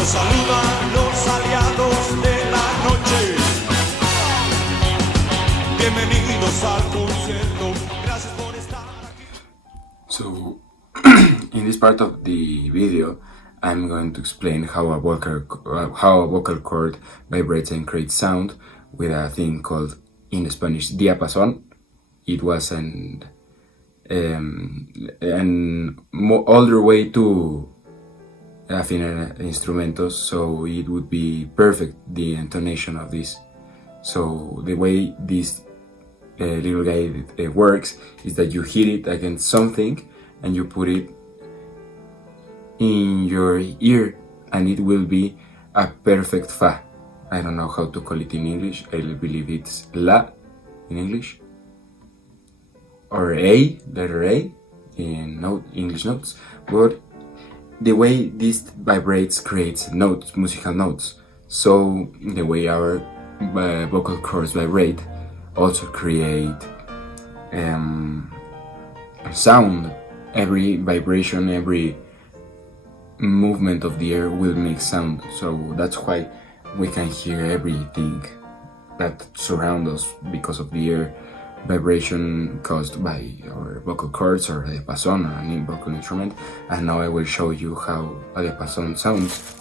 Nos saludan los aliados de la noche. Bienvenidos al concierto. Gracias por estar aquí. So, in this part of the video, I'm going to explain how a vocal cord vibrates and creates sound with a thing called, in Spanish, diapason. It was an older way to afinar instrumentos, so it would be perfect, the intonation of this. So the way this little guy works is that you hit it against something and you put it in your ear and it will be a perfect fa. I don't know how to call it in English. I believe it's la in English, or a, letter A in English notes. But the way this vibrates creates notes, musical notes. So the way our vocal cords vibrate also create sound. Every vibration, every movement of the air will make sound. So that's why we can hear everything that surrounds us, because of the air vibration caused by our vocal cords or a diapason, or any vocal instrument. And now I will show you how a diapason sounds.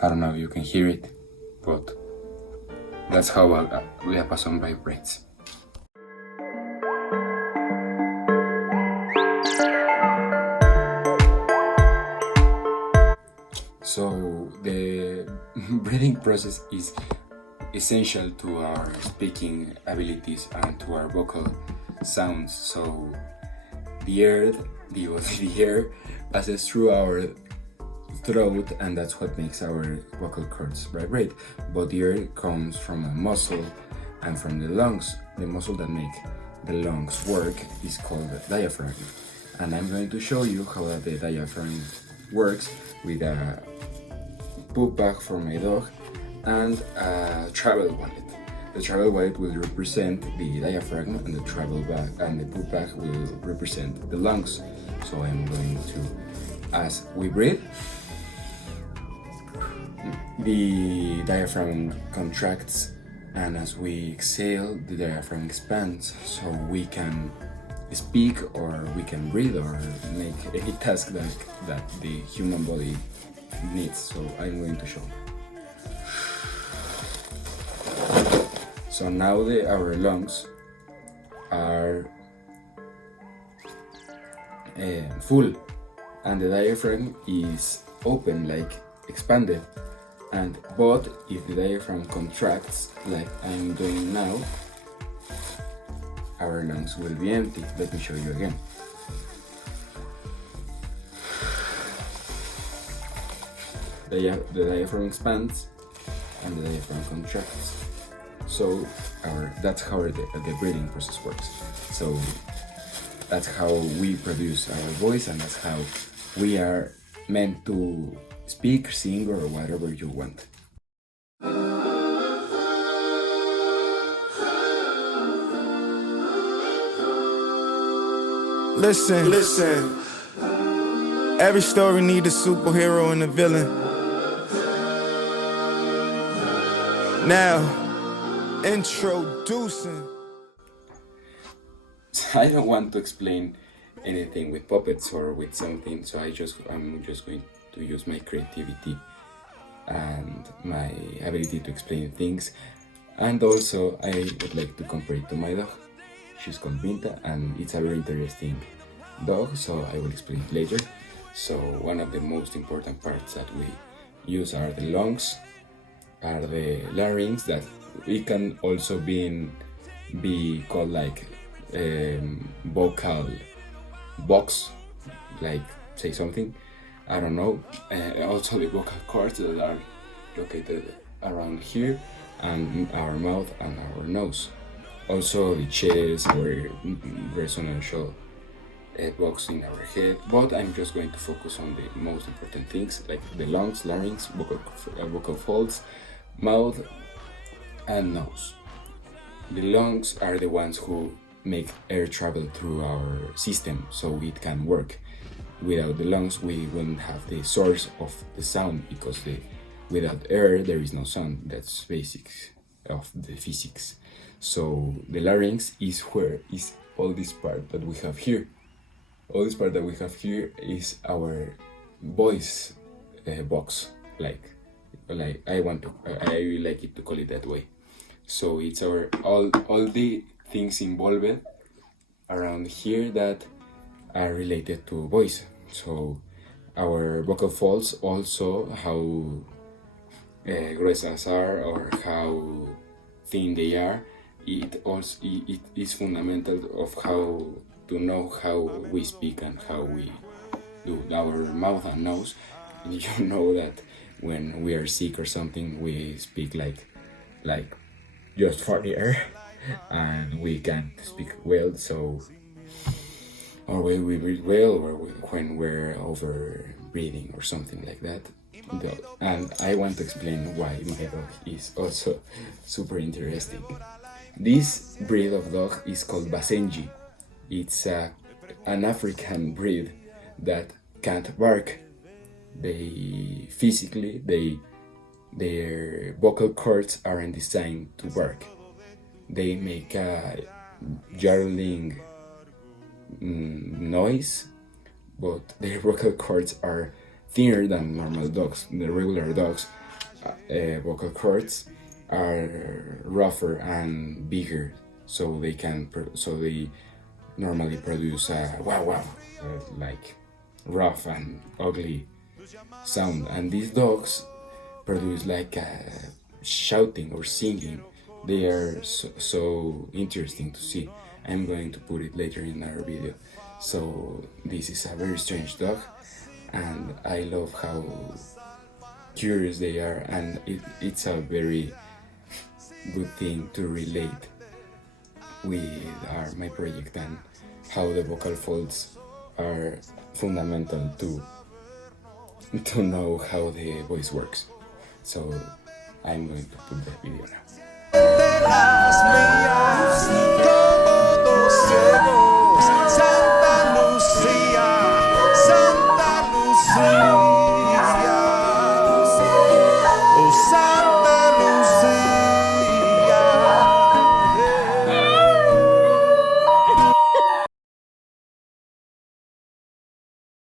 I don't know if you can hear it, but that's how a diapason vibrates. So the breathing process is essential to our speaking abilities and to our vocal sounds. So the air passes through our throat, and that's what makes our vocal cords vibrate. But the air comes from a muscle and from the lungs. The muscle that make the lungs work is called the diaphragm, and I'm going to show you how the diaphragm works with a poop bag for my dog and a travel wallet. The travel wallet will represent the diaphragm, and the travel bag and the poop bag will represent the lungs. So I'm going to, as we breathe, the diaphragm contracts, and as we exhale, the diaphragm expands, so we can speak, or we can breathe, or make any task that the human body needs. So I'm going to show you. So now our lungs are full, and the diaphragm is open, like expanded. But if the diaphragm contracts, like I'm doing now, our lungs will be empty. Let me show you again. The diaphragm expands and the diaphragm contracts. So that's how the breathing process works. So that's how we produce our voice, and that's how we are meant to speak, sing, or whatever you want. Listen. Every story needs a superhero and a villain. Now, introducing. I don't want to explain anything with puppets or with something, so I'm just going to use my creativity and my ability to explain things. And also I would like to compare it to my dog. She's called Vinta, and it's a very interesting dog, so I will explain it later. So one of the most important parts that we use are the lungs, are the larynx, that it can also be called like vocal box, like say something, I don't know. Also the vocal cords that are located around here, and our mouth and our nose. Also the chest, or resonantial box in our head. But I'm just going to focus on the most important things, like the lungs, larynx, vocal folds, mouth, and nose. The lungs are the ones who make air travel through our system so it can work. without the lungs we wouldn't have the source of the sound, because without air there is no sound. That's basics of the physics. So the larynx is all this part that we have here. All this part that we have here is our voice box, like I like it to call it that way. So it's our all the things involved around here that are related to voice. So our vocal folds, also how gruesas are or how thin they are. It is fundamental of how to know how we speak and how we do our mouth and nose. You know that when we are sick or something, we speak like just for the air, and we can't speak well. So, or when we breathe well, or when we're over breathing or something like that. And I want to explain why my dog is also super interesting. This breed of dog is called Basenji. It's an African breed that can't bark. Their vocal cords aren't designed to bark. They make a jarring noise, but their vocal cords are thinner than normal dogs. The regular dogs' vocal cords are rougher and bigger, so they normally produce a wow wow, like rough and ugly sound, and these dogs produce like shouting or singing. They are so interesting to see. I'm going to put it later in our video. So this is a very strange dog, and I love how curious they are, and it's a very good thing to relate with my project and how the vocal folds are fundamental to know how the voice works. So I'm going to put that video now.